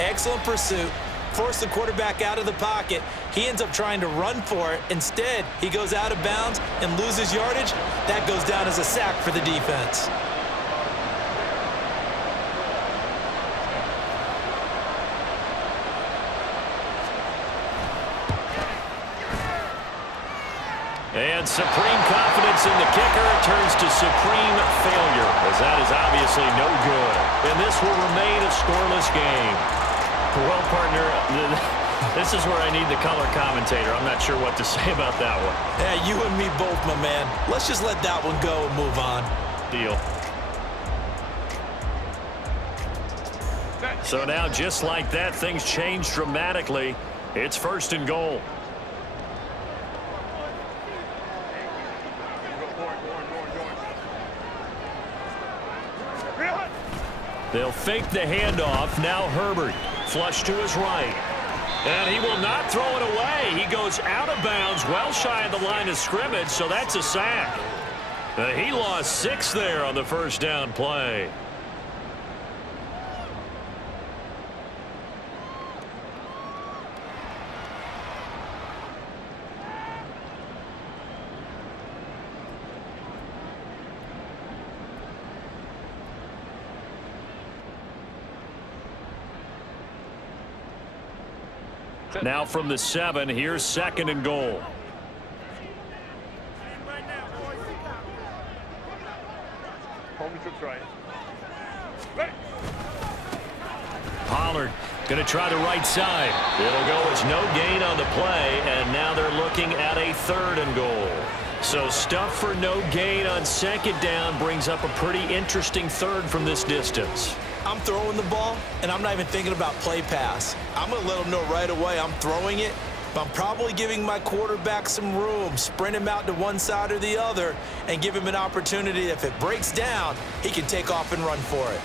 Excellent pursuit. Forced the quarterback out of the pocket. He ends up trying to run for it. Instead, he goes out of bounds and loses yardage. That goes down as a sack for the defense. And supreme confidence in the kicker turns to supreme failure, as that is obviously no good. And this will remain a scoreless game. Well, partner, this is where I need the color commentator. I'm not sure what to say about that one. Yeah, you and me both, my man. Let's just let that one go and move on. Deal. So now, just like that, things change dramatically. It's 1st and goal. They'll fake the handoff. Now Herbert. Flush to his right. And he will not throw it away. He goes out of bounds, well shy of the line of scrimmage, so that's a sack. He lost 6 there on the first down play. Now from the 7, here's 2nd and goal. Pollard going to try the right side. It'll go as no gain on the play, and now they're looking at a 3rd and goal. So stuff for no gain on 2nd down brings up a pretty interesting 3rd from this distance. I'm throwing the ball, and I'm not even thinking about play pass. I'm going to let them know right away I'm throwing it, but I'm probably giving my quarterback some room, sprint him out to one side or the other, and give him an opportunity. If it breaks down, he can take off and run for it.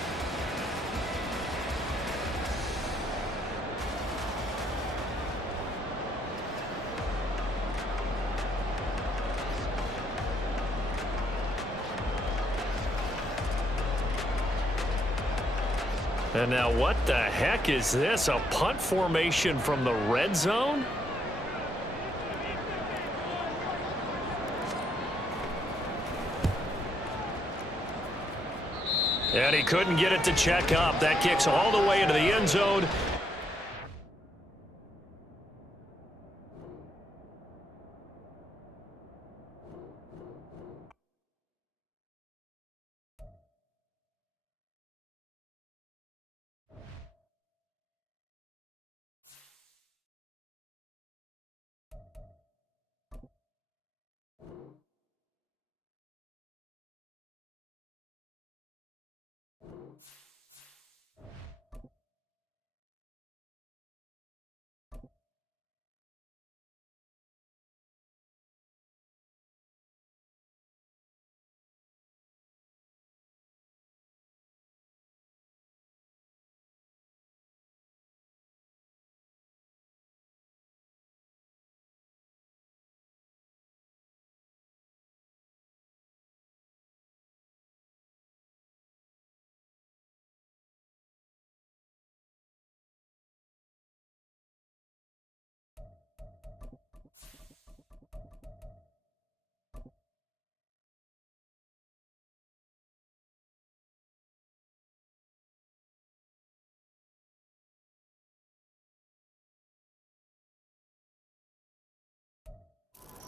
And now what the heck is this? A punt formation from the red zone? And he couldn't get it to check up. That kicks all the way into the end zone.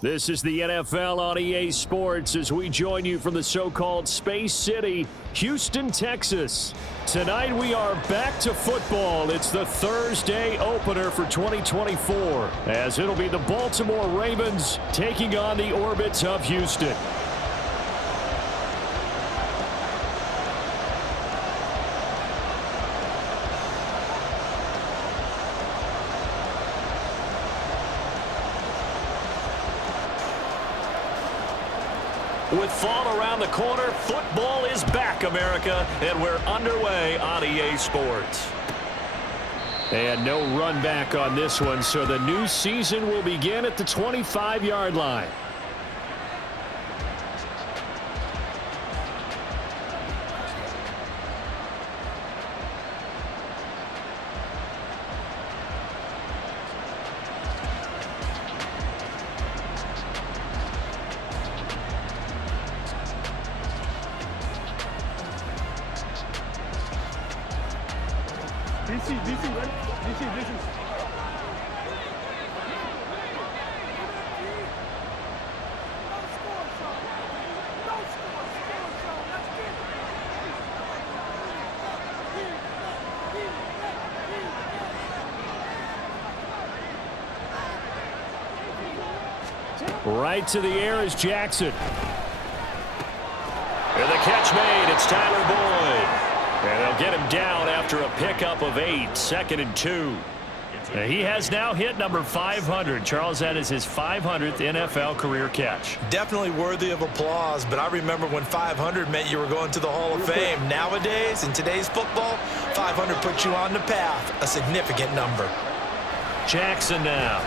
This is the NFL on EA Sports as we join you from the so-called Space City, Houston, Texas. Tonight we are back to football. It's the Thursday opener for 2024 as it'll be the Baltimore Ravens taking on the Orbits of Houston. With fall around the corner, football is back, America, and we're underway on EA Sports. And no run back on this one, so the new season will begin at the 25-yard line. DC, ready? DC. Right to the air is Jackson. And the catch made. It's Tyler Boyd. And they'll get him down after a pickup of 8, 2nd and 2. He has now hit number 500. Charles, that is his 500th NFL career catch. Definitely worthy of applause, but I remember when 500 meant you were going to the Hall of Fame. Nowadays, in today's football, 500 puts you on the path, a significant number. Jackson now.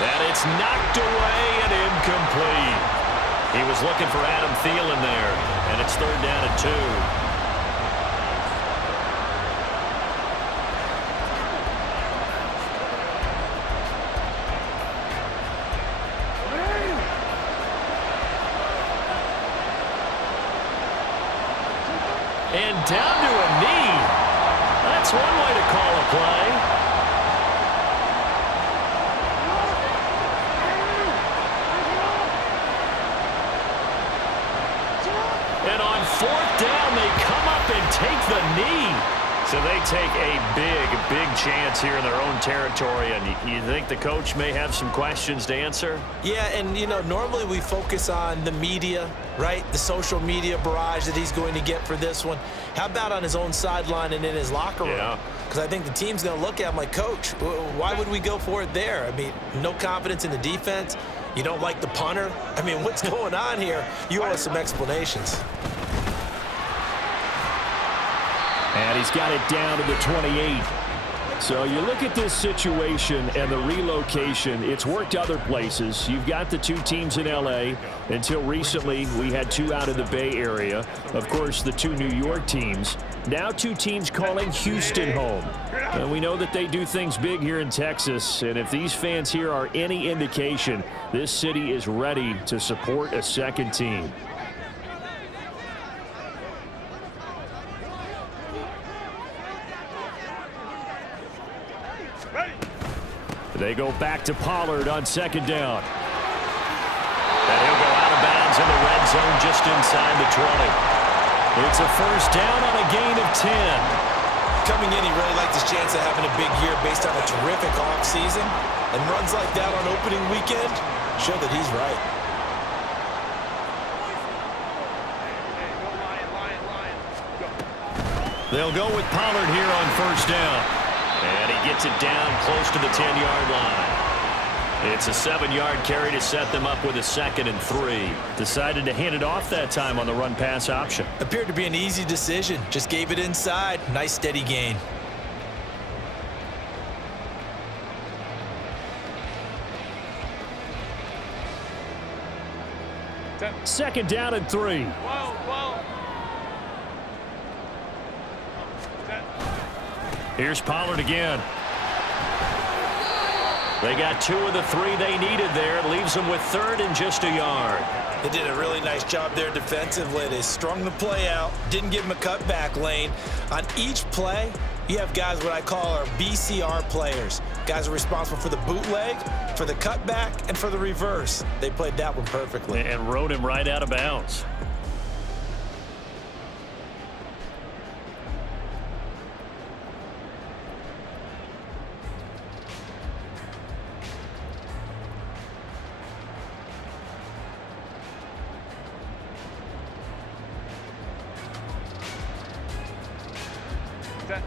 And it's knocked away and incomplete. He was looking for Adam Thielen there, and it's 3rd down and 2. And down to a knee. That's one way to call a play. And on 4th down, they come up and take the knee. So they take a big chance here in their own territory. And you think the coach may have some questions to answer? Yeah, and, you know, normally we focus on the media, right? The social media barrage that he's going to get for this one. How about on his own sideline and in his locker room? Yeah. Because I think the team's going to look at him like, Coach, why would we go for it there? I mean, no confidence in the defense. You don't like the punter? I mean, what's going on here? You owe us some explanations. And he's got it down to the 28. So you look at this situation and the relocation, it's worked other places. You've got the 2 teams in L.A. Until recently, we had 2 out of the Bay Area. Of course, the 2 New York teams. Now 2 teams calling Houston home. And we know that they do things big here in Texas. And if these fans here are any indication, this city is ready to support a second team. They go back to Pollard on 2nd down. And he'll go out of bounds in the red zone just inside the 20. It's a 1st down on a gain of 10. Coming in, he really liked his chance of having a big year based on a terrific offseason. And runs like that on opening weekend show that he's right. They'll go with Pollard here on 1st down. And he gets it down close to the 10-yard line. It's a 7-yard carry to set them up with a 2nd and 3. Decided to hand it off that time on the run-pass option. Appeared to be an easy decision. Just gave it inside. Nice, steady gain. Second down and 3. Here's Pollard again. They got 2 of the 3 they needed there. It leaves them with 3rd and just a yard. They did a really nice job there defensively. They strung the play out, didn't give him a cutback lane. On each play, you have guys what I call our BCR players. Guys are responsible for the bootleg, for the cutback, and for the reverse. They played that one perfectly. And rode him right out of bounds.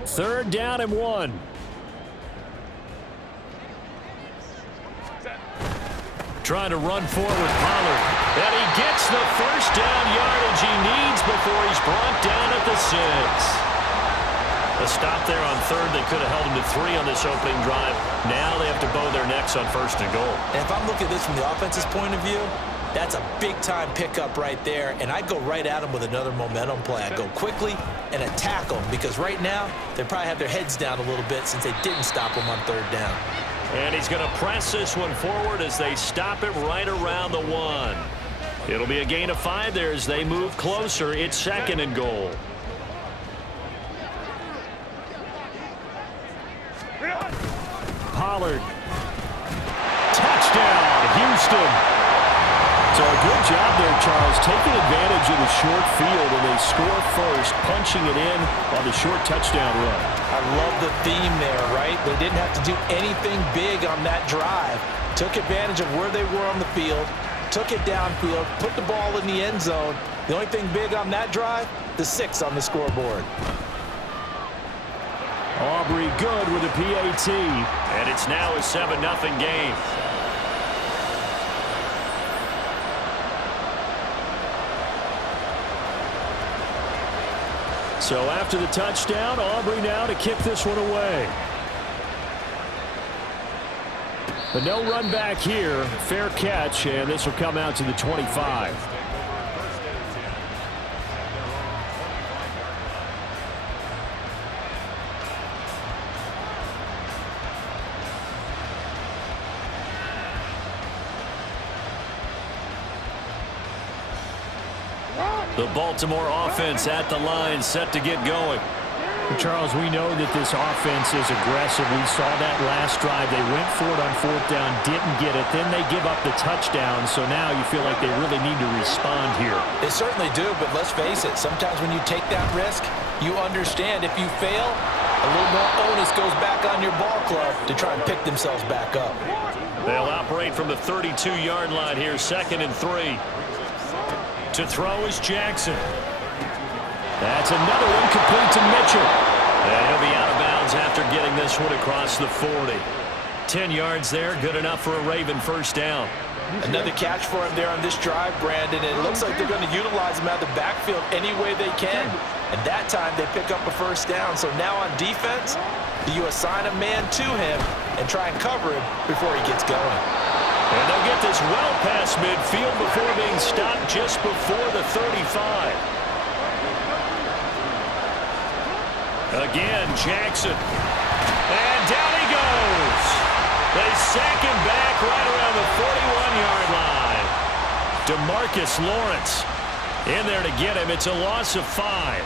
Third down and 1. Trying to run forward with Pollard. And he gets the 1st down yardage he needs before he's brought down at the 6. A stop there on 3rd. They could have held him to 3 on this opening drive. Now they have to bow their necks on 1st and goal. And if I'm looking at this from the offense's point of view, that's a big-time pickup right there, and I'd go right at them with another momentum play. I'd go quickly and attack them because right now they probably have their heads down a little bit since they didn't stop them on 3rd down. And he's going to press this one forward as they stop it right around the 1. It'll be a gain of 5 there as they move closer. It's 2nd and goal. Pollard. Touchdown, Houston. So a good job there, Charles, taking advantage of the short field, and they score first, punching it in on the short touchdown run. I love the theme there, right? They didn't have to do anything big on that drive. Took advantage of where they were on the field, took it downfield, put the ball in the end zone. The only thing big on that drive, the 6 on the scoreboard. Aubrey good with a PAT, and it's now a 7-0 game. So after the touchdown, Aubrey now to kick this one away. But no run back here. Fair catch, and this will come out to the 25. The Baltimore offense at the line, set to get going. Charles, we know that this offense is aggressive. We saw that last drive. They went for it on 4th down, didn't get it. Then they give up the touchdown, so now you feel like they really need to respond here. They certainly do, but let's face it, sometimes when you take that risk, you understand if you fail, a little more onus goes back on your ball club to try and pick themselves back up. They'll operate from the 32-yard line here, 2nd and 3. To throw is Jackson. That's another one complete to Mitchell. And he'll be out of bounds after getting this one across the 40. 10 yards there, good enough for a Raven first down. Another catch for him there on this drive, Brandon. It looks like they're going to utilize him out of the backfield any way they can. And that time they pick up a first down. So now on defense, you assign a man to him and try and cover him before he gets going. And they'll get this well past midfield before being stopped just before the 35. Again, Jackson. And down he goes. They sack him back right around the 41-yard line. DeMarcus Lawrence in there to get him. It's a loss of 5.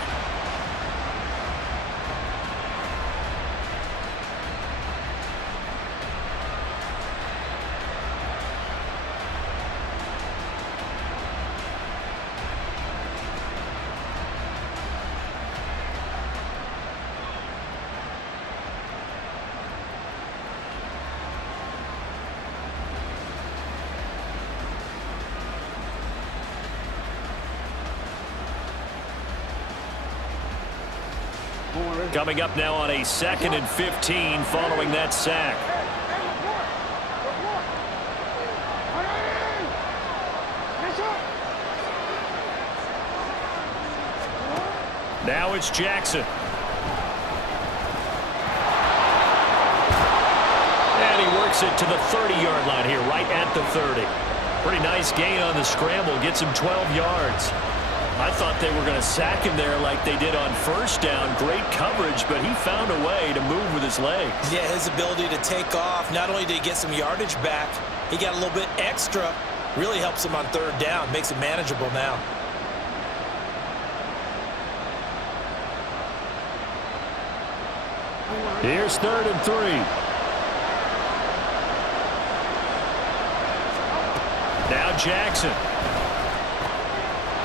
Coming up now on a 2nd and 15 following that sack. Now it's Jackson. And he works it to the 30-yard line here, right at the 30. Pretty nice gain on the scramble, gets him 12 yards. I thought they were going to sack him there like they did on first down. Great coverage, but he found a way to move with his legs. Yeah, his ability to take off, not only did he get some yardage back, he got a little bit extra. Really helps him on 3rd down, makes it manageable now. Here's 3rd and 3. Now Jackson.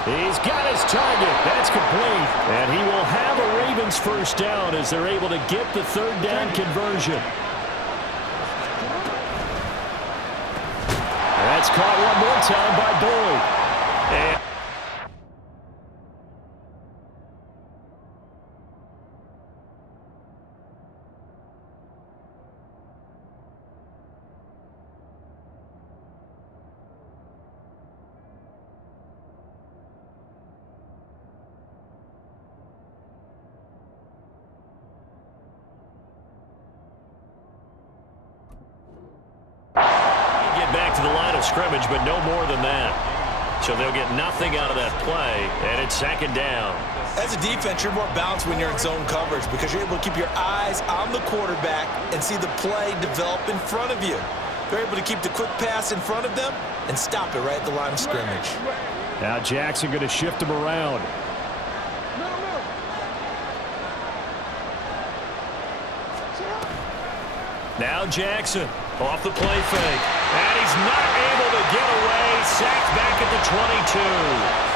He's got his target. That's complete. And he will have a Ravens first down as they're able to get the 3rd down conversion. That's caught one more time by Boyd. And back to the line of scrimmage, but no more than that. So they'll get nothing out of that play, and it's 2nd down. As a defense, you're more balanced when you're in zone coverage because you're able to keep your eyes on the quarterback and see the play develop in front of you. They're able to keep the quick pass in front of them and stop it right at the line of scrimmage. Now Jackson going to shift him around. Now Jackson off the play fake. And he's not able to get away. Sacked back at the 22.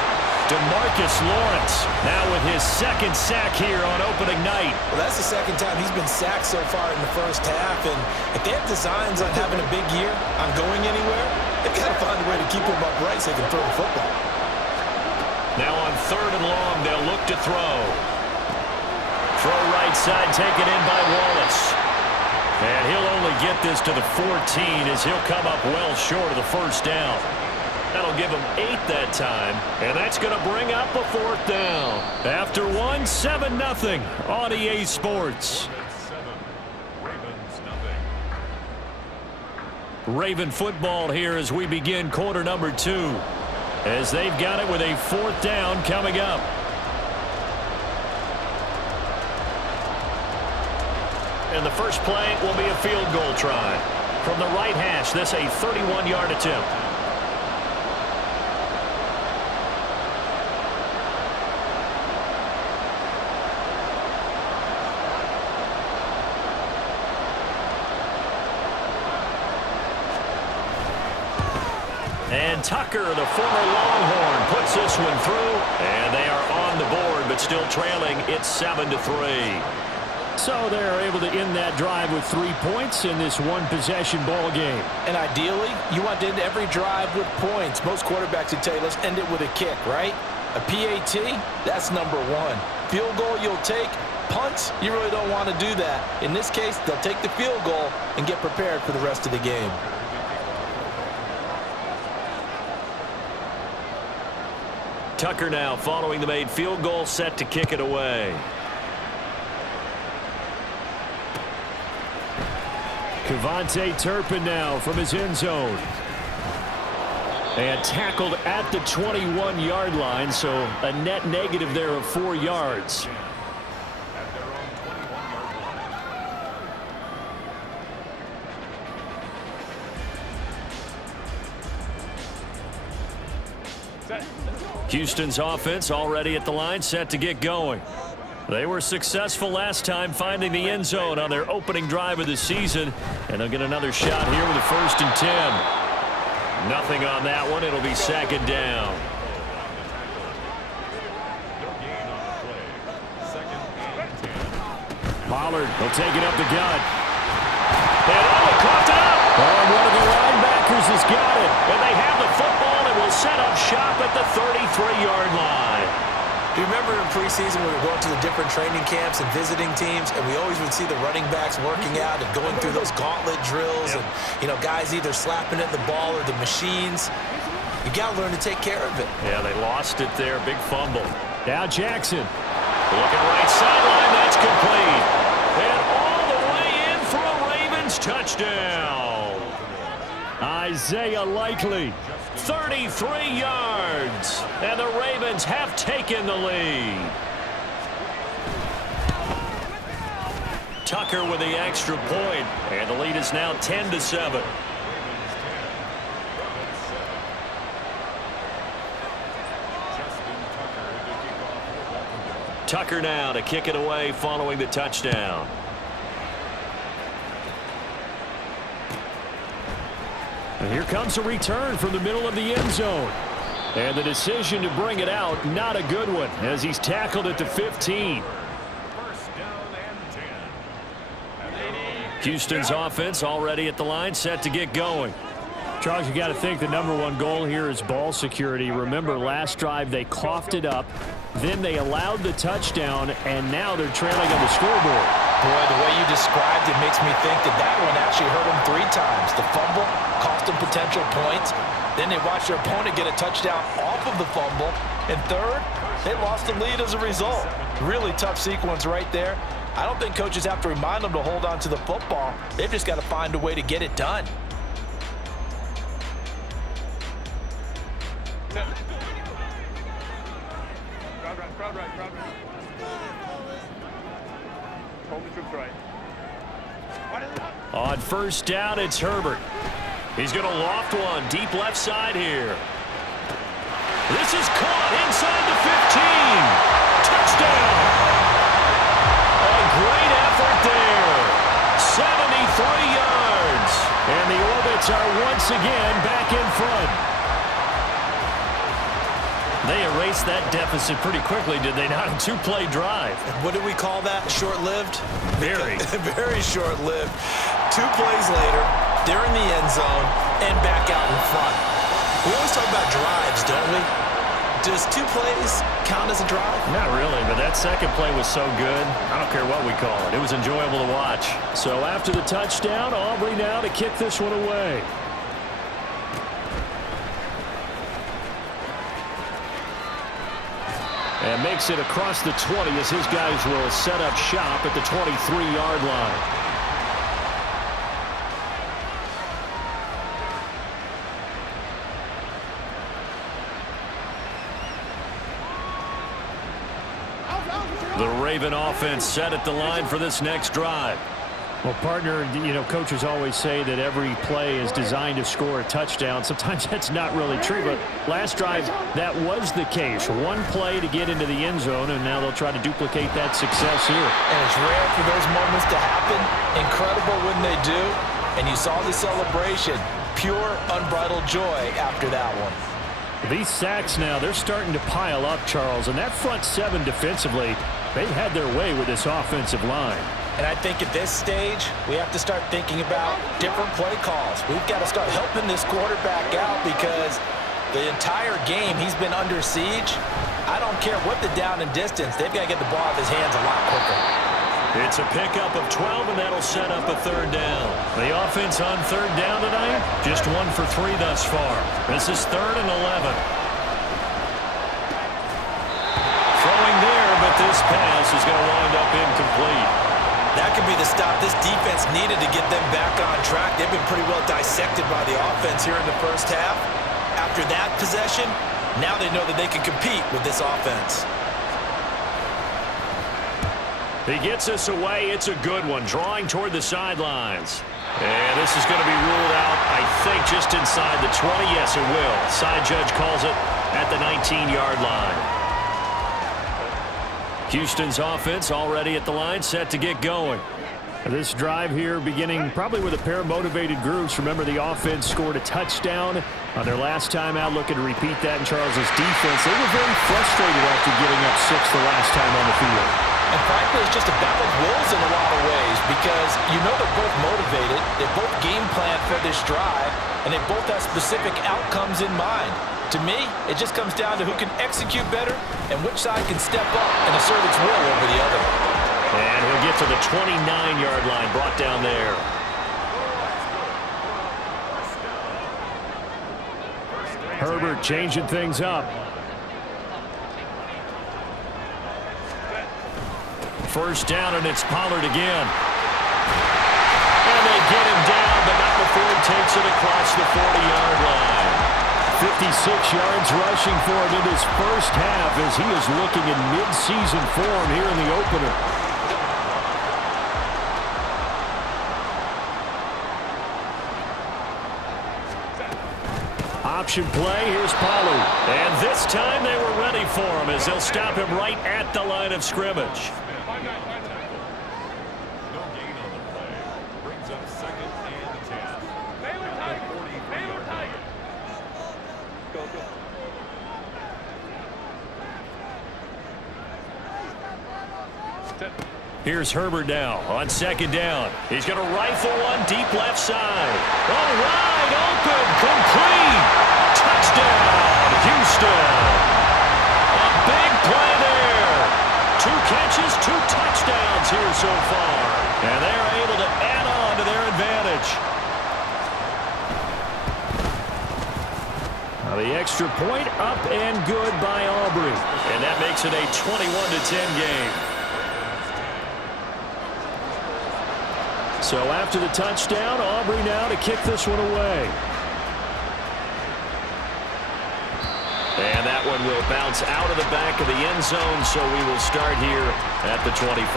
DeMarcus Lawrence now with his second sack here on opening night. Well, that's the second time he's been sacked so far in the first half. And if they have designs on having a big year, on going anywhere, they've got to find a way to keep him upright so they can throw the football. Now on 3rd and long, they'll look to throw. Throw right side, taken in by Wallace. And he'll only get this to the 14 as he'll come up well short of the first down. That'll give him 8 that time, and that's going to bring up a 4th down. After 7-0 on EA Sports. Raven football here as we begin quarter number 2. As they've got it with a 4th down coming up. And the first play will be a field goal try. From the right hash, this a 31-yard attempt. And Tucker, the former Longhorn, puts this one through, and they are on the board, but still trailing. It's 7-3. So they're able to end that drive with 3 points in this one-possession ball game. And ideally, you want to end every drive with points. Most quarterbacks would tell you, let's end it with a kick, right? A PAT, that's number 1. Field goal you'll take. Punts, you really don't want to do that. In this case, they'll take the field goal and get prepared for the rest of the game. Tucker now following the made field goal, set to kick it away. Kevontae Turpin now from his end zone. And tackled at the 21-yard line, so a net negative there of 4 yards. Houston's offense already at the line, set to get going. They were successful last time finding the end zone on their opening drive of the season, and they'll get another shot here with a 1st and 10. Nothing on that one. It'll be 2nd down. Pollard will take it up the gut. And coughed it up. Oh, one of the linebackers has got it. And they have the football and will set up shop at the 33-yard line. Do you remember in preseason we were going to the different training camps and visiting teams, and we always would see the running backs working out and going through those gauntlet drills, and, you know, guys either slapping at the ball or the machines. You got to learn to take care of it. Yeah, they lost it there. Big fumble. Now Jackson. Looking right sideline. That's complete. And all the way in for a Ravens touchdown. Isaiah Likely. 33 yards. And the Ravens have taken the lead. Tucker with the extra point. And the lead is now 10-7. Tucker now to kick it away following the touchdown. And here comes a return from the middle of the end zone. And the decision to bring it out, not a good one, as he's tackled at the 15. Houston's offense already at the line, set to get going. Charles, you got to think the #1 goal here is ball security. Remember, last drive they coughed it up, then they allowed the touchdown, and now they're trailing on the scoreboard. Boy, the way you described it makes me think that one actually hurt them 3 times. The fumble cost them potential points. Then they watched their opponent get a touchdown off of the fumble. And third, they lost the lead as a result. Really tough sequence right there. I don't think coaches have to remind them to hold on to the football. They've just got to find a way to get it done. On first down, it's Herbert. He's going to loft one deep left side here. This is caught inside the 15. Touchdown. A great effort there. 73 yards. And the Orbits are once again back in front. They erased that deficit pretty quickly, did they not? A two-play drive. What do we call that? Short-lived? Very. Very short-lived. 2 plays later, they're in the end zone and back out in front. We always talk about drives, don't we? Does 2 plays count as a drive? Not really, but that second play was so good. I don't care what we call it. It was enjoyable to watch. So after the touchdown, Aubrey now to kick this one away. And makes it across the 20 as his guys will set up shop at the 23-yard line. The Raven offense set at the line for this next drive. Well, partner, you know, coaches always say that every play is designed to score a touchdown. Sometimes that's not really true, but last drive, that was the case. 1 play to get into the end zone, and now they'll try to duplicate that success here. And it's rare for those moments to happen. Incredible when they do. And you saw the celebration. Pure, unbridled joy after that one. These sacks now, they're starting to pile up, Charles, and that front 7 defensively, they've had their way with this offensive line. And I think at this stage, we have to start thinking about different play calls. We've got to start helping this quarterback out because the entire game he's been under siege. I don't care what the down and distance. They've got to get the ball out of his hands a lot quicker. It's a pickup of 12, and that'll set up a 3rd down. The offense on 3rd down tonight, just 1 for 3 thus far. This is 3rd and 11. Throwing there, but this pass is going to wind up incomplete. That could be the stop this defense needed to get them back on track. They've been pretty well dissected by the offense here in the first half. After that possession, now they know that they can compete with this offense. He gets us away. It's a good one, drawing toward the sidelines. And this is going to be ruled out, I think, just inside the 20. Yes, it will. Side judge calls it at the 19-yard line. Houston's offense already at the line, set to get going. This drive here beginning probably with a pair of motivated groups. Remember, the offense scored a touchdown on their last time out, looking to repeat that in Charles's defense. They were very frustrated after getting up 6 the last time on the field. And frankly, it's just a battle of wills in a lot of ways because you know they're both motivated, they both game plan for this drive, and they both have specific outcomes in mind. To me, it just comes down to who can execute better and which side can step up and assert its will over the other. And he'll get to the 29-yard line, brought down there. Herbert changing things up. First down, and it's Pollard again. And they get him down, but not before he takes it across the 40-yard line. 56 yards rushing for him in his first half as he is looking in mid-season form here in the opener. Option play, here's Pollard. And this time they were ready for him as they'll stop him right at the line of scrimmage. Here's Herbert now on 2nd down. He's going to rifle one deep left side. All right, open, complete. Touchdown, Houston. A big play there. 2 catches, 2 touchdowns here so far. And they're able to add on to their advantage. Now the extra point up and good by Aubrey. And that makes it a 21-10 game. So after the touchdown, Aubrey now to kick this one away. And that one will bounce out of the back of the end zone, so we will start here at the 25.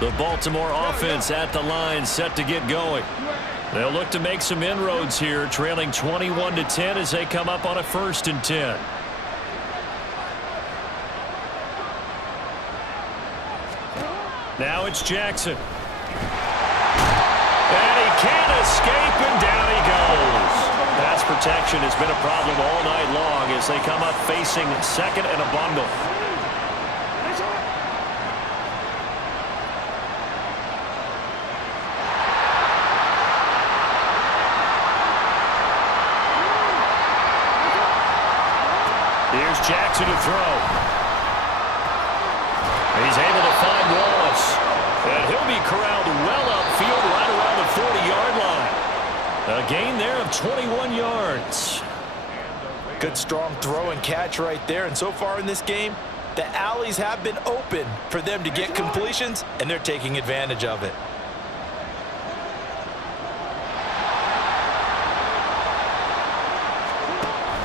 The Baltimore offense at the line, set to get going. They'll look to make some inroads here, trailing 21-10 as they come up on a 1st and 10. Now it's Jackson. And he can't escape, and down he goes. Pass protection has been a problem all night long as they come up facing 2nd and a bundle. Here's Jackson to throw. He's able to find Wallace. And he'll be corralled well upfield right around the 40-yard line. A gain there of 21 yards. Good strong throw and catch right there. And so far in this game, the alleys have been open for them to get completions, and they're taking advantage of it.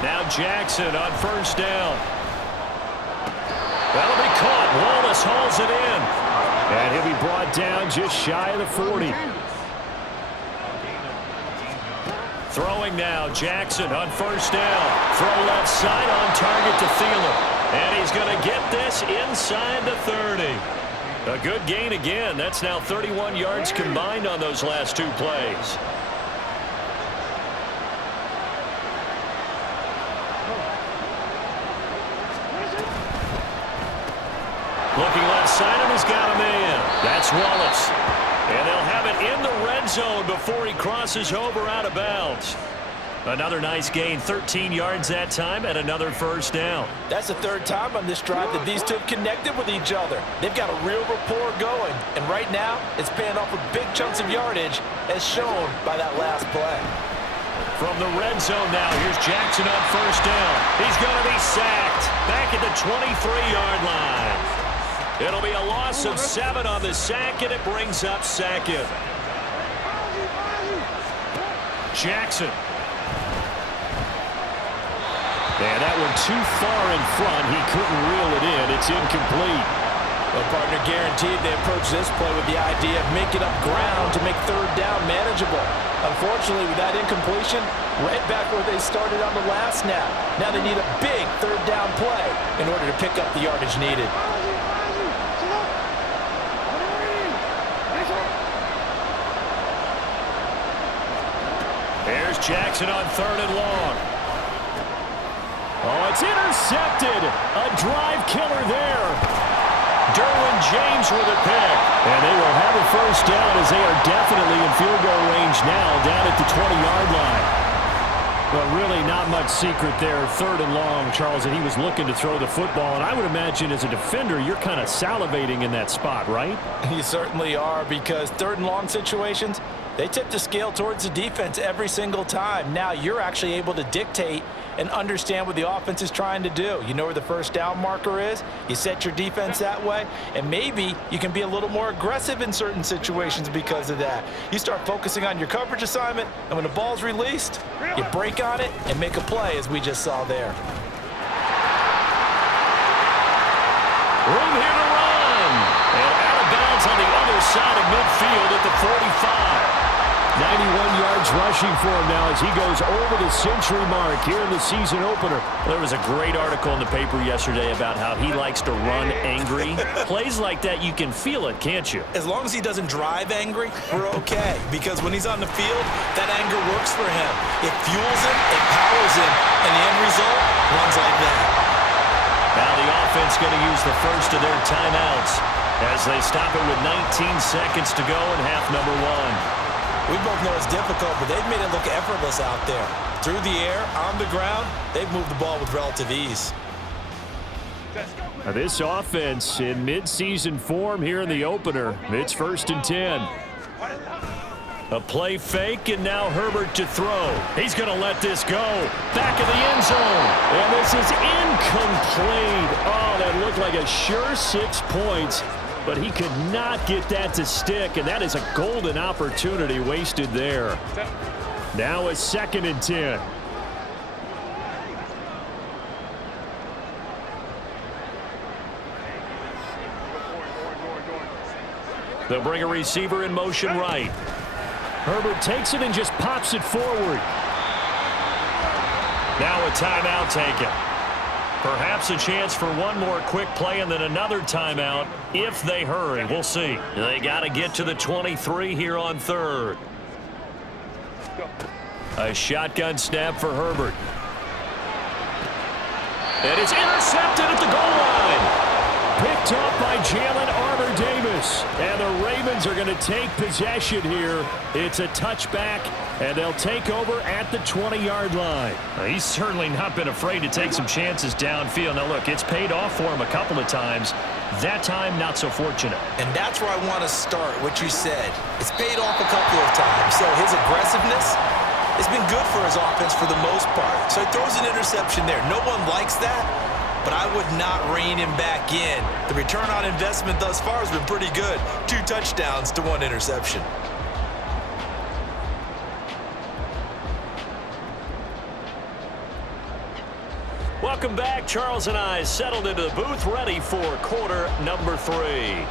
Now Jackson on 1st down. That'll be caught. Wallace hauls it in. And he'll be brought down just shy of the 40. Throwing now, Jackson on 1st down. Throw left side on target to Thielen. And he's going to get this inside the 30. A good gain again. That's now 31 yards combined on those last 2 plays. Looking left side, and he's got a man. That's Wallace. And they'll have it in the red zone before he crosses over out of bounds. Another nice gain, 13 yards that time, and another 1st down. That's the 3rd time on this drive that these two have connected with each other. They've got a real rapport going, and right now it's paying off with big chunks of yardage, as shown by that last play. From the red zone now, here's Jackson on 1st down. He's going to be sacked back at the 23-yard line. It'll be a loss of 7 on the sack, and it brings up 2nd. Jackson. And that one too far in front. He couldn't reel it in. It's incomplete. Well, partner, guaranteed they approach this play with the idea of making up ground to make 3rd down manageable. Unfortunately, with that incompletion, right back where they started on the last snap. Now they need a big 3rd down play in order to pick up the yardage needed. Here's Jackson on 3rd and long. Oh, it's intercepted. A drive killer there. Derwin James with a pick. And they will have a 1st down as they are definitely in field goal range now down at the 20-yard line. Well, really not much secret there. 3rd and long, Charles, and he was looking to throw the football. And I would imagine as a defender, you're kind of salivating in that spot, right? You certainly are, because 3rd and long situations, they tip the scale towards the defense every single time. Now you're actually able to dictate and understand what the offense is trying to do. You know where the 1st down marker is. You set your defense that way, and maybe you can be a little more aggressive in certain situations because of that. You start focusing on your coverage assignment, and when the ball's released, you break on it and make a play, as we just saw there. Room here to run. And out of bounds on the other side of midfield at the 45. 91 yards rushing for him now as he goes over the century mark here in the season opener. There was a great article in the paper yesterday about how he likes to run angry. Plays like that, you can feel it, can't you? As long as he doesn't drive angry, we're okay. Because when he's on the field, that anger works for him. It fuels him, it powers him, and the end result runs like that. Now the offense going to use the first of their timeouts as they stop it with 19 seconds to go in half number 1. We both know it's difficult, but they've made it look effortless out there. Through the air, on the ground, they've moved the ball with relative ease. Now this offense in midseason form here in the opener. It's 1st and 10. A play fake, and now Herbert to throw. He's going to let this go. Back of the end zone. And this is incomplete. Oh, that looked like a sure 6 points. But he could not get that to stick, and that is a golden opportunity wasted there. Now a 2nd and 10. They'll bring a receiver in motion right. Herbert takes it and just pops it forward. Now a timeout taken. Perhaps a chance for one more quick play and then another timeout if they hurry. We'll see. They got to get to the 23 here on third. A shotgun snap for Herbert. And it's intercepted at the goal line. Picked up by Jalen Armour-Davis. And the Ravens are going to take possession here. It's a touchback, and they'll take over at the 20-yard line. He's certainly not been afraid to take some chances downfield. Now, look, it's paid off for him a couple of times. That time, not so fortunate. And that's where I want to start, what you said. It's paid off a couple of times. So his aggressiveness has been good for his offense for the most part. So he throws an interception there. No one likes that, but I would not rein him back in. The return on investment thus far has been pretty good. 2 touchdowns to 1 interception. Welcome back. Charles and I settled into the booth, ready for quarter number 3.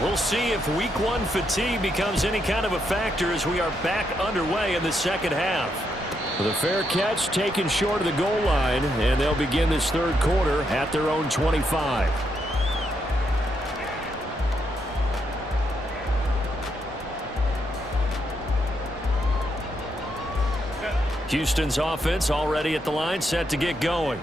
We'll see if week 1 fatigue becomes any kind of a factor as we are back underway in the second half. The fair catch taken short of the goal line, and they'll begin this third quarter at their own 25. Houston's offense already at the line, set to get going.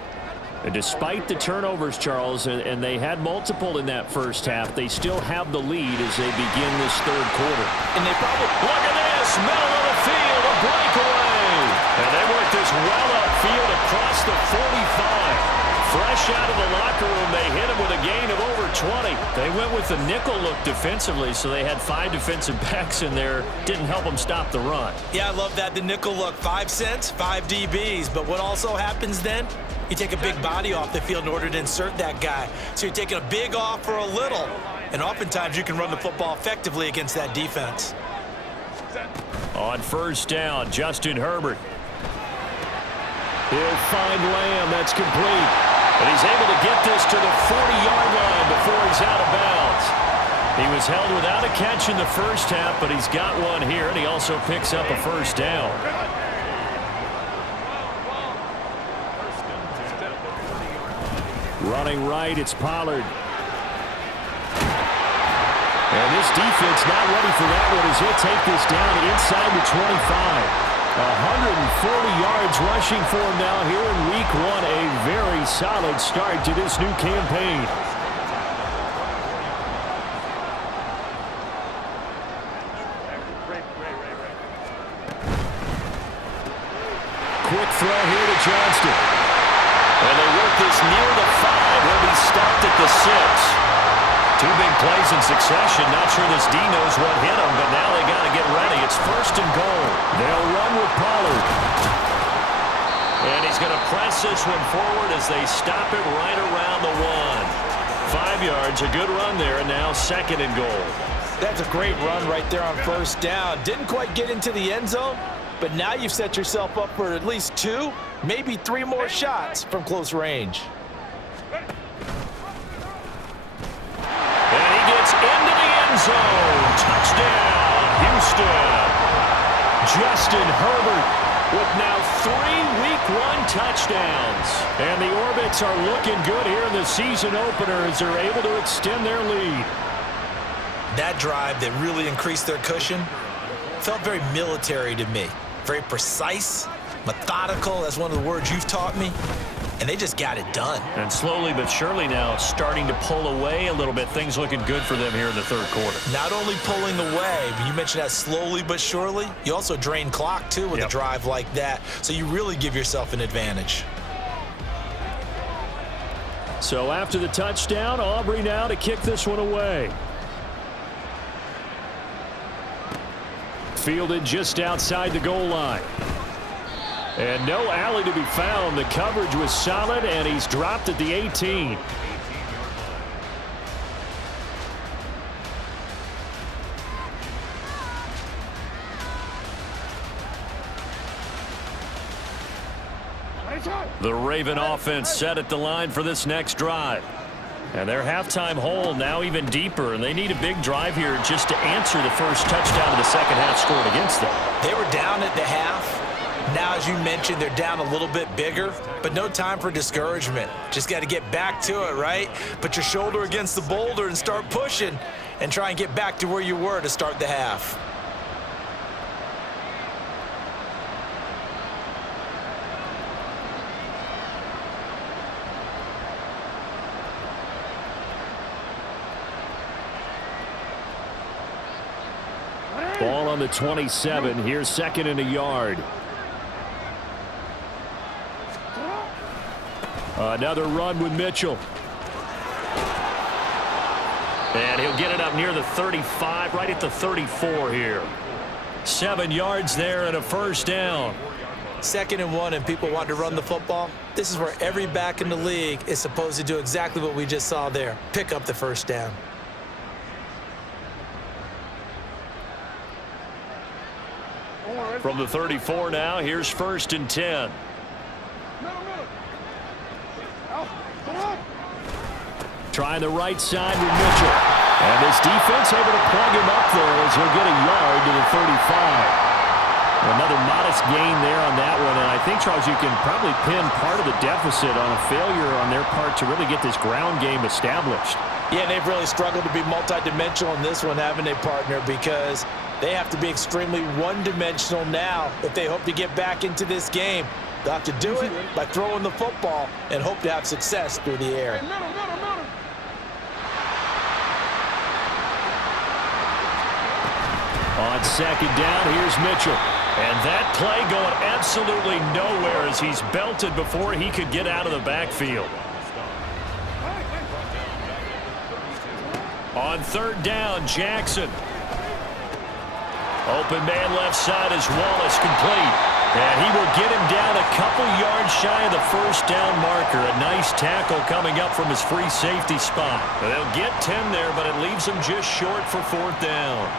And despite the turnovers, Charles, and they had multiple in that first half, they still have the lead as they begin this third quarter. And they probably... Look at this! Middle of the field, a breakaway! And they work this well upfield across the 45. Fresh out of the locker room, they hit him with a gain of over 20. They went with the nickel look defensively, so they had 5 defensive backs in there. Didn't help them stop the run. Yeah, I love that. The nickel look, 5 cents, 5 DBs. But what also happens then? You take a big body off the field in order to insert that guy. So you're taking a big off for a little. And oftentimes you can run the football effectively against that defense. On first down, Justin Herbert. He'll find Lamb. That's complete. And he's able to get this to the 40-yard line before he's out of bounds. He was held without a catch in the first half, but he's got one here, and he also picks up a first down. Running right, it's Pollard. And this defense not ready for that one as he'll take this down inside the 25. 140 yards rushing for him now here in week 1. A very solid start to this new campaign. Quick throw here to Johnston. And they work this near the 5. He'll be stopped at the 6. 2 big plays in succession. Not sure this D knows what hit him, but now they got to get ready. It's first and goal. They'll run with Pollard. And he's going to press this one forward as they stop it right around the 1. 5 yards, a good run there, and now second and goal. That's a great run right there on first down. Didn't quite get into the end zone, but now you've set yourself up for at least 2, maybe 3 more shots from close range. And he gets into the end zone. Touchdown, Houston. Justin Herbert with now 3 week 1 touchdowns. And the Orbits are looking good here in the season opener as they're able to extend their lead. That drive that really increased their cushion felt very military to me. Very precise, methodical. That's one of the words you've taught me. And they just got it done. And slowly but surely now starting to pull away a little bit. Things looking good for them here in the third quarter. Not only pulling away, but you mentioned that slowly but surely. You also drain clock, too, with a drive like that. So you really give yourself an advantage. So after the touchdown, Aubrey now to kick this one away. Fielded just outside the goal line. And no alley to be found. The coverage was solid, and he's dropped at the 18. The Raven offense set at the line for this next drive. And their halftime hole now even deeper, and they need a big drive here just to answer the first touchdown of the second half scored against them. They were down at the half. Now, as you mentioned, they're down a little bit bigger, but no time for discouragement. Just got to get back to it, right? Put your shoulder against the boulder and start pushing and try and get back to where you were to start the half. Ball on the 27. Here's second and a yard. Another run with Mitchell. And he'll get it up near the 35, right at the 34 here. 7 yards there and a first down. 2nd and 1 and people want to run the football. This is where every back in the league is supposed to do exactly what we just saw there. Pick up the first down. From the 34 now, here's 1st and 10. Trying the right side with Mitchell. And this defense able to plug him up there as he'll get a yard to the 35. Another modest gain there on that one. And I think, Charles, you can probably pin part of the deficit on a failure on their part to really get this ground game established. Yeah, they've really struggled to be multidimensional in this one, haven't they, partner? Because they have to be extremely one-dimensional now if they hope to get back into this game. They'll have to do it by throwing the football and hope to have success through the air. On 2nd down, here's Mitchell. And that play going absolutely nowhere as he's belted before he could get out of the backfield. On 3rd down, Jackson. Open man left side is Wallace, complete. And he will get him down a couple yards shy of the first down marker. A nice tackle coming up from his free safety spot. They'll get 10 there, but it leaves them just short for 4th down.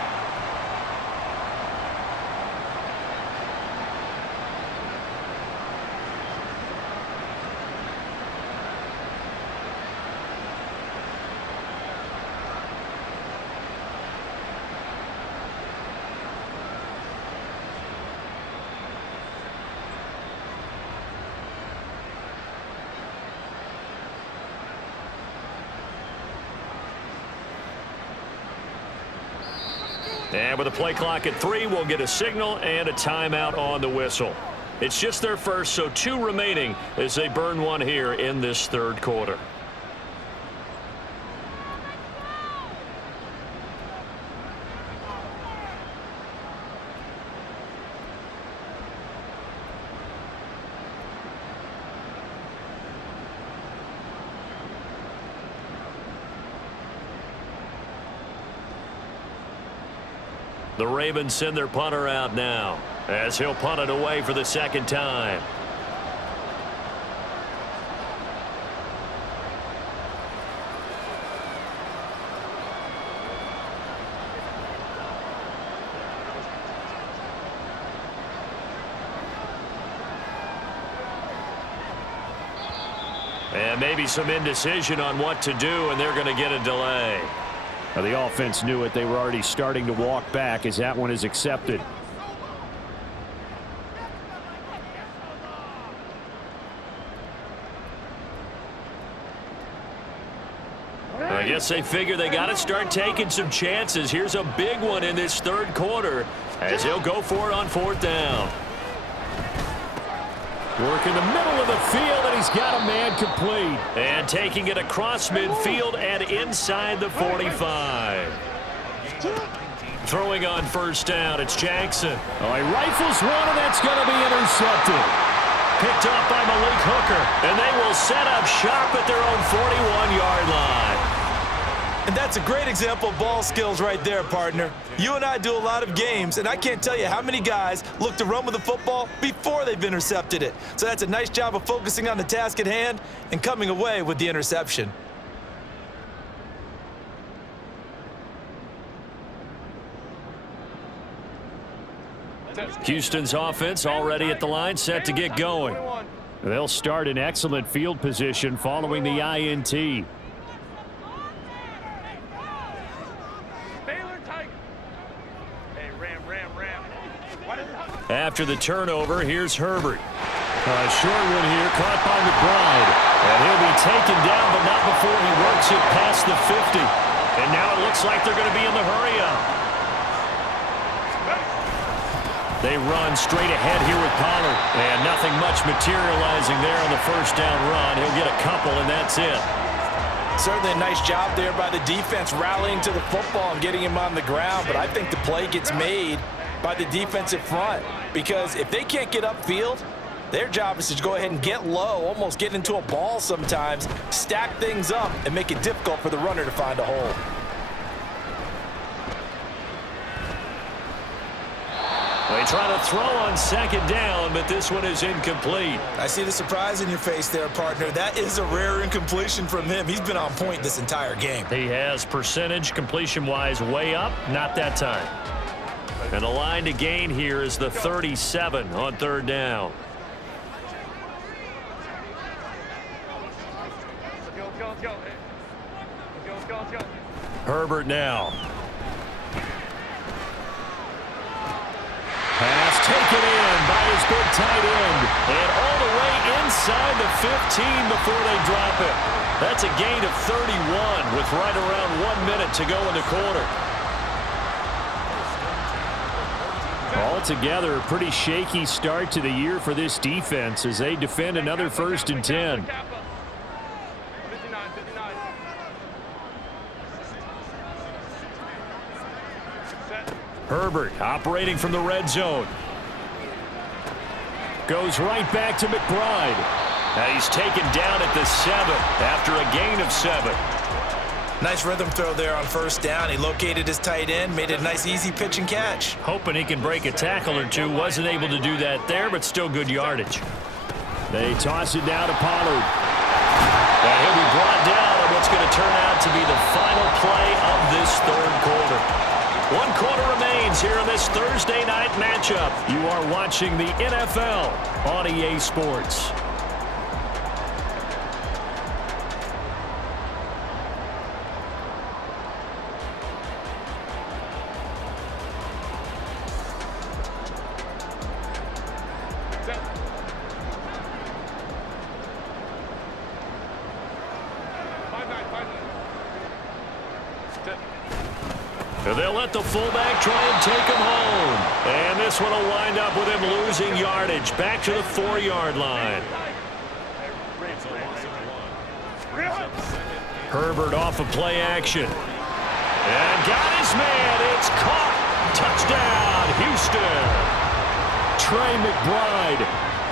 And with a play clock at 3, we'll get a signal and a timeout on the whistle. It's just their first, so 2 remaining as they burn one here in this 3rd quarter. The Ravens send their punter out now as he'll punt it away for the 2nd time. And maybe some indecision on what to do, and they're going to get a delay. Now, the offense knew it. They were already starting to walk back as that one is accepted. I guess they figure they got to start taking some chances. Here's a big one in this 3rd quarter as he'll go for it on 4th down. Work in the middle of the field, and he's got a man complete. And taking it across midfield and inside the 45. Throwing on 1st down, it's Jackson. Oh, he rifles one, and that's going to be intercepted. Picked off by Malik Hooker, and they will set up shop at their own 41-yard line. And that's a great example of ball skills right there, partner. You and I do a lot of games, and I can't tell you how many guys look to run with the football before they've intercepted it. So that's a nice job of focusing on the task at hand and coming away with the interception. Houston's offense already at the line, set to get going. They'll start in excellent field position following the INT. After the turnover, here's Herbert. A short one here, caught by McBride. And he'll be taken down, but not before he works it past the 50. And now it looks like they're going to be in the hurry-up. They run straight ahead here with Pollard. And nothing much materializing there on the first down run. He'll get a couple, and that's it. Certainly a nice job there by the defense rallying to the football and getting him on the ground. But I think the play gets made by the defensive front, because if they can't get upfield, their job is to go ahead and get low, almost get into a ball sometimes, stack things up, and make it difficult for the runner to find a hole. They try to throw on second down, but this one is incomplete. I see the surprise in your face there, partner. That is a rare incompletion from him. He's been on point this entire game. He has percentage completion-wise way up, not that time. And the line to gain here is the 37 on third down. Herbert now. Pass taken in by his big tight end. And all the way inside the 15 before they drop it. That's a gain of 31 with right around 1 minute to go in the quarter. Altogether, a pretty shaky start to the year for this defense as they defend another 1st and 10. Herbert operating from the red zone. Goes right back to McBride. Now he's taken down at the 7 after a gain of 7. Nice rhythm throw there on first down. He located his tight end, made it a nice easy pitch and catch. Hoping he can break a tackle or two. Wasn't able to do that there, but still good yardage. They toss it down to Pollard. And he'll be brought down on what's going to turn out to be the final play of this third quarter. 1 quarter remains here in this Thursday night matchup. You are watching the NFL on EA Sports. They'll let the fullback try and take him home. And this one will wind up with him losing yardage back to the 4-yard line. Herbert off of play action. And got his man. It's caught. Touchdown, Houston. Trey McBride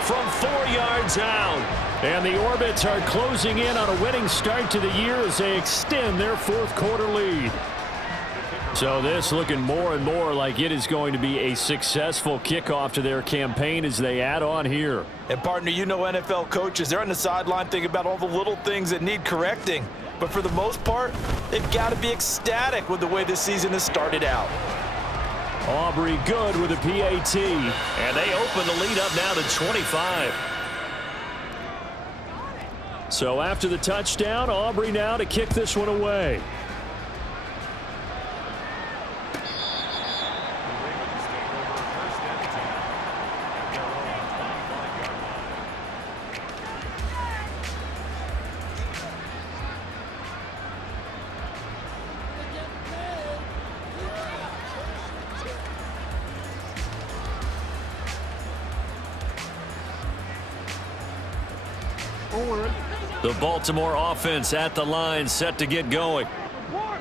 from 4 yards out. And the Orbits are closing in on a winning start to the year as they extend their 4th quarter lead. So this looking more and more like it is going to be a successful kickoff to their campaign as they add on here. And partner, you know NFL coaches, they're on the sideline thinking about all the little things that need correcting. But for the most part, they've got to be ecstatic with the way this season has started out. Aubrey good with a PAT. And they open the lead up now to 25. So after the touchdown, Aubrey now to kick this one away. The Baltimore offense at the line, set to get going.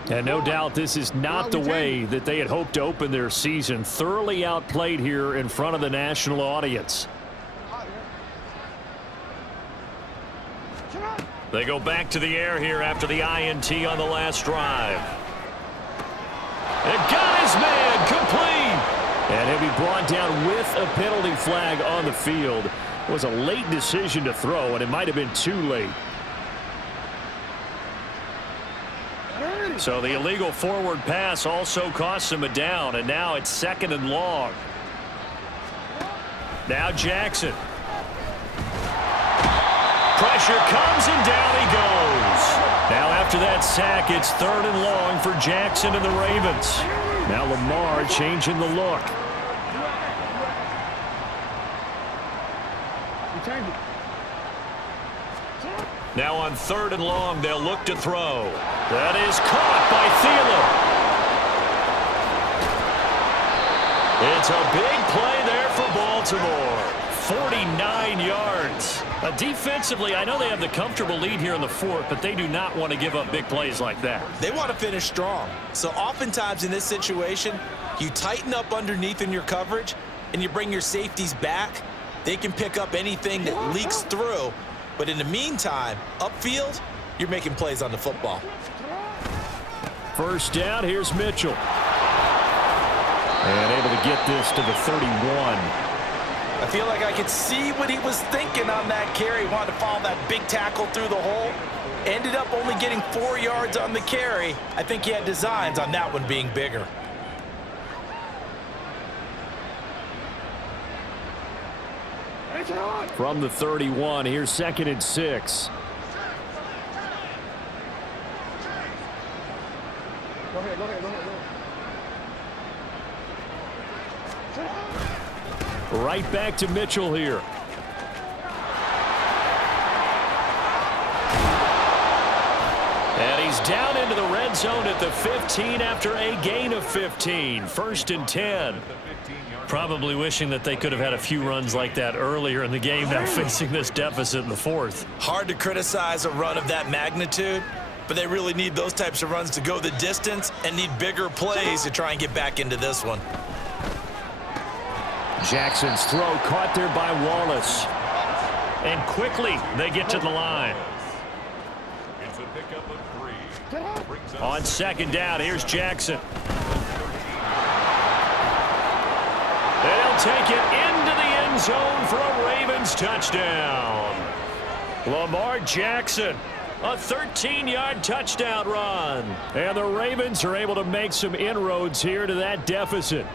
And no doubt this is not the way that they had hoped to open their season. Thoroughly outplayed here in front of the national audience. They go back to the air here after the INT on the last drive. And got his man complete. And he'll be brought down with a penalty flag on the field. It was a late decision to throw, and it might have been too late. So the illegal forward pass also costs him a down, and now it's 2nd and long. Now Jackson. pressure comes, and down he goes. Now after that sack, it's 3rd and long for Jackson and the Ravens. Now Lamar changing the look. Now on 3rd and long, they'll look to throw. That is caught by Thielen. It's a big play there for Baltimore. 49 yards. Defensively, I know they have the comfortable lead here in the 4th, but they do not want to give up big plays like that. They want to finish strong. So oftentimes in this situation, you tighten up underneath in your coverage and you bring your safeties back. They can pick up anything that leaks through. But in the meantime, upfield, you're making plays on the football. First down, here's Mitchell. And able to get this to the 31. I feel like I could see what he was thinking on that carry. He wanted to follow that big tackle through the hole. Ended up only getting 4 yards on the carry. I think he had designs on that one being bigger. From the 31, here's 2nd and 6. Go ahead. Right back to Mitchell here. And he's down into the red zone at the 15 after a gain of 15. 1st and 10. Probably wishing that they could have had a few runs like that earlier in the game, now facing this deficit in the 4th. Hard to criticize a run of that magnitude, but they really need those types of runs to go the distance and need bigger plays to try and get back into this one. Jackson's throw caught there by Wallace. And quickly they get to the line. It's a pickup of 3. On 2nd down, here's Jackson. They'll take it into the end zone for a Ravens touchdown. Lamar Jackson, a 13-yard touchdown run. And the Ravens are able to make some inroads here to that deficit.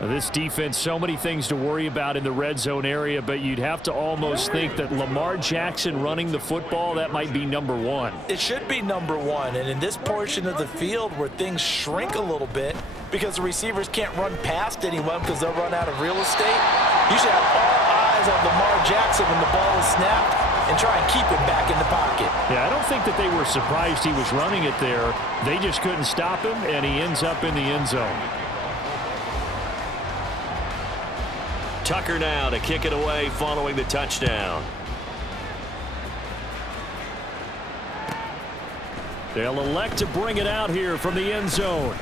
This defense, so many things to worry about in the red zone area, but you'd have to almost think that Lamar Jackson running the football, that might be number 1. It should be number 1, and in this portion of the field where things shrink a little bit because the receivers can't run past anyone because they'll run out of real estate, you should have all eyes on Lamar Jackson when the ball is snapped and try and keep him back in the pocket. Yeah, I don't think that they were surprised he was running it there. They just couldn't stop him, and he ends up in the end zone. Tucker now to kick it away following the touchdown. They'll elect to bring it out here from the end zone.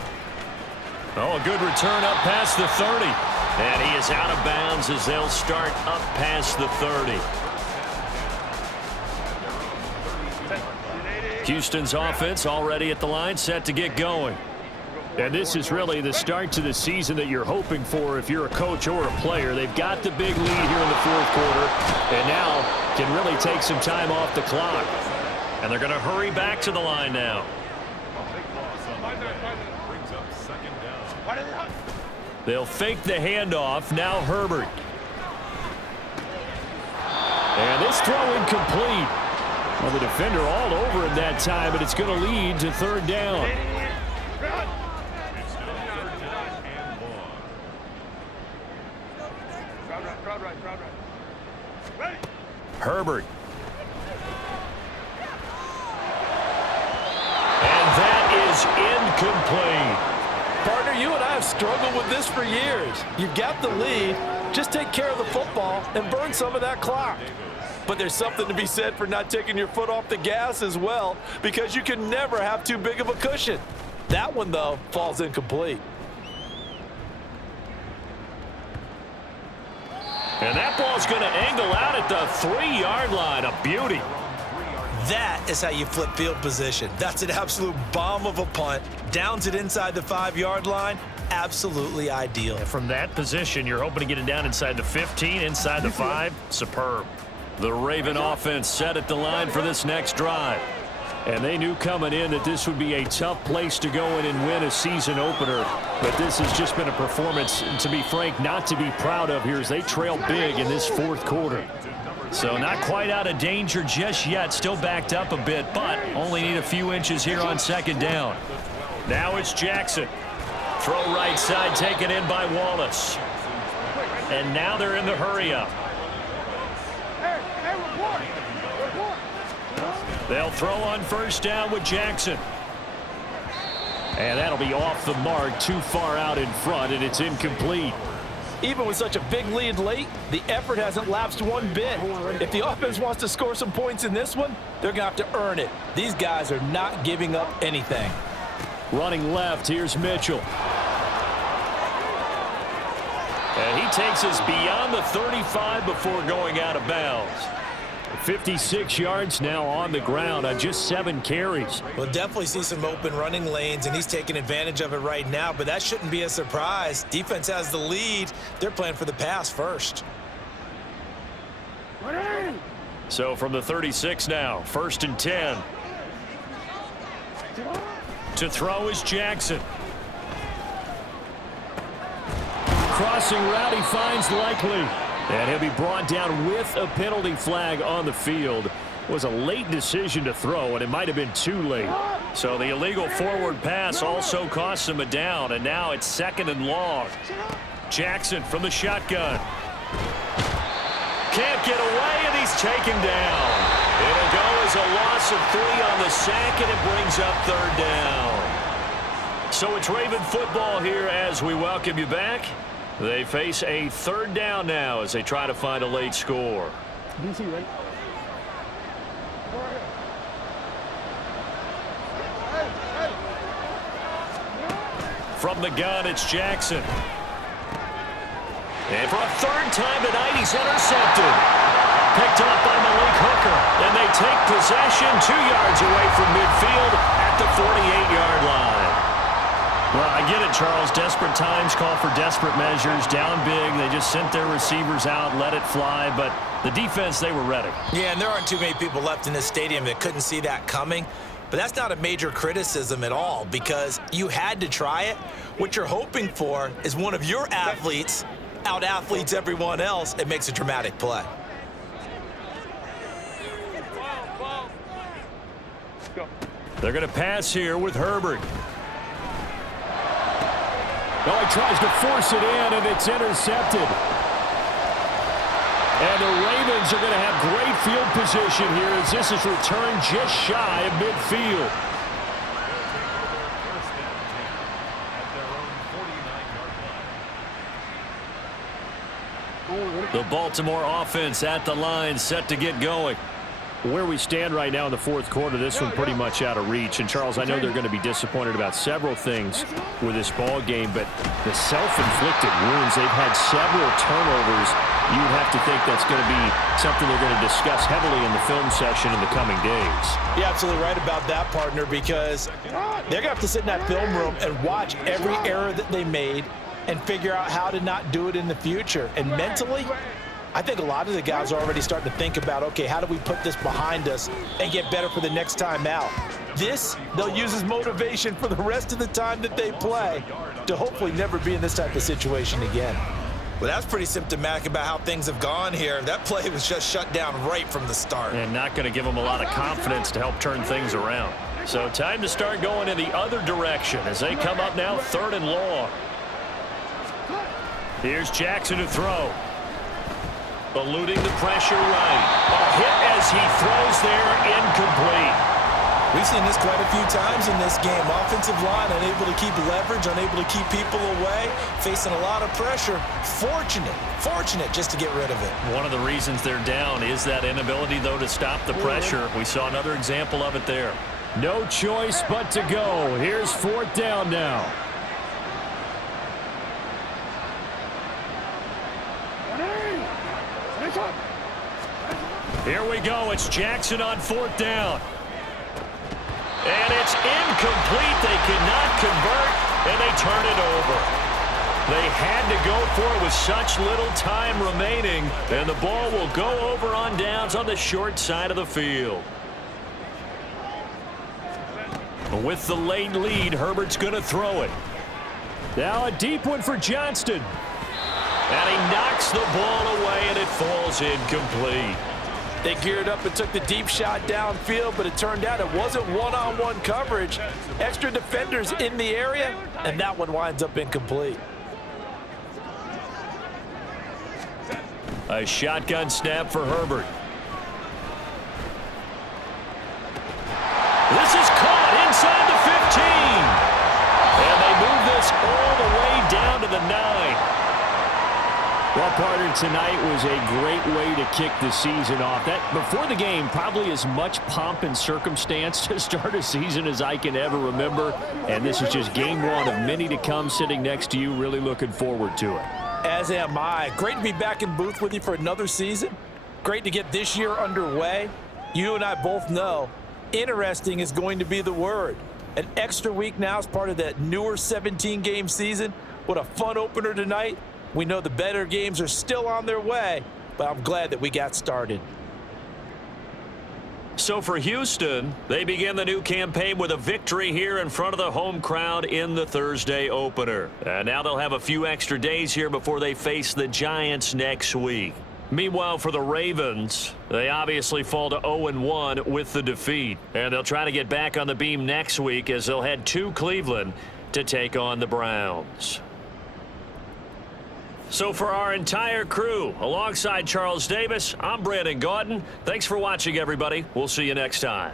Oh, a good return up past the 30. And he is out of bounds as they'll start up past the 30. Houston's offense already at the line, set to get going. And this is really the start to the season that you're hoping for if you're a coach or a player. They've got the big lead here in the 4th quarter and now can really take some time off the clock. And they're going to hurry back to the line now. They'll fake the handoff. Now Herbert. And this throw incomplete. Well, the defender all over him that time, but it's going to lead to 3rd down. Herbert. And that is incomplete. Partner, you and I have struggled with this for years. You've got the lead. Just take care of the football and burn some of that clock. But there's something to be said for not taking your foot off the gas as well, because you can never have too big of a cushion. That one, though, falls incomplete. And that ball's going to angle out at the 3-yard line. A beauty. That is how you flip field position. That's an absolute bomb of a punt. Downs it inside the 5-yard line. Absolutely ideal. From that position, you're hoping to get it down inside the 15, inside the 5. Superb. The Raven offense set at the line for this next drive. And they knew coming in that this would be a tough place to go in and win a season opener. But this has just been a performance, to be frank, not to be proud of here as they trail big in this 4th quarter. So not quite out of danger just yet. Still backed up a bit, but only need a few inches here on second down. Now it's Jackson. Throw right side, taken in by Wallace. And now they're in the hurry-up. They'll throw on first down with Jackson. And that'll be off the mark, too far out in front, and it's incomplete. Even with such a big lead late, the effort hasn't lapsed one bit. If the offense wants to score some points in this one, they're going to have to earn it. These guys are not giving up anything. Running left, here's Mitchell. And he takes us beyond the 35 before going out of bounds. 56 yards now on the ground on just 7 carries. We'll definitely see some open running lanes, and he's taking advantage of it right now, but that shouldn't be a surprise. Defense has the lead. They're playing for the pass first. So from the 36 now, 1st and 10. To throw is Jackson. Crossing route, he finds Likely. And he'll be brought down with a penalty flag on the field. It was a late decision to throw, and it might have been too late. So the illegal forward pass also costs him a down, and now it's 2nd and long. Jackson from the shotgun. Can't get away, and he's taken down. It'll go as a loss of 3 on the sack, and it brings up 3rd down. So it's Raven football here as we welcome you back. They face a 3rd down now as they try to find a late score. DC, right? From the gun, it's Jackson. And for a 3rd time tonight, he's intercepted. Picked up by Malik Hooker. And they take possession 2 yards away from midfield at the 48-yard line. Well, I get it, Charles. Desperate times call for desperate measures. Down big, they just sent their receivers out, let it fly. But the defense, they were ready. Yeah, and there aren't too many people left in this stadium that couldn't see that coming. But that's not a major criticism at all because you had to try it. What you're hoping for is one of your athletes out-athletes everyone else. It makes a dramatic play. They're going to pass here with Herbert. Oh, he tries to force it in, and it's intercepted. And the Ravens are going to have great field position here as this is returned just shy of midfield. The Baltimore offense at the line, set to get going. Where we stand right now in the 4th quarter, this one pretty much out of reach. And, Charles, I know they're going to be disappointed about several things with this ball game, but the self-inflicted wounds, they've had several turnovers. You would have to think that's going to be something they're going to discuss heavily in the film session in the coming days. You're absolutely right about that, partner, because they're going to have to sit in that film room and watch every error that they made and figure out how to not do it in the future. And mentally, I think a lot of the guys are already starting to think about, okay, how do we put this behind us and get better for the next time out? This, they'll use as motivation for the rest of the time that they play to hopefully never be in this type of situation again. Well, that's pretty symptomatic about how things have gone here. That play was just shut down right from the start. And not going to give them a lot of confidence to help turn things around. So time to start going in the other direction as they come up now 3rd and long. Here's Jackson to throw. Eluding the pressure right. A hit as he throws there, incomplete. We've seen this quite a few times in this game. Offensive line unable to keep leverage, unable to keep people away, facing a lot of pressure. Fortunate just to get rid of it. One of the reasons they're down is that inability, though, to stop the pressure. We saw another example of it there. No choice but to go. Here's 4th down now. Here we go. It's Jackson on 4th down. And it's incomplete. They cannot convert, and they turn it over. They had to go for it with such little time remaining, and the ball will go over on downs on the short side of the field. With the late lead, Herbert's going to throw it. Now a deep one for Johnston. And he knocks the ball away, and it falls incomplete. They geared up and took the deep shot downfield, but it turned out it wasn't one-on-one coverage. Extra defenders in the area, and that one winds up incomplete. A shotgun snap for Herbert. This is caught inside the 15. And they move this all the way down to the 9. Well, partner, tonight was a great way to kick the season off. That before the game, probably as much pomp and circumstance to start a season as I can ever remember. And this is just game one of many to come. Sitting next to you, really looking forward to it. As am I. Great to be back in booth with you for another season. Great to get this year underway. You and I both know interesting is going to be the word. An extra week now as part of that newer 17-game season. What a fun opener tonight. We know the better games are still on their way, but I'm glad that we got started. So for Houston, they begin the new campaign with a victory here in front of the home crowd in the Thursday opener. And now they'll have a few extra days here before they face the Giants next week. Meanwhile, for the Ravens, they obviously fall to 0-1 with the defeat. And they'll try to get back on the beam next week as they'll head to Cleveland to take on the Browns. So for our entire crew, alongside Charles Davis, I'm Brandon Gaudin. Thanks for watching, everybody. We'll see you next time.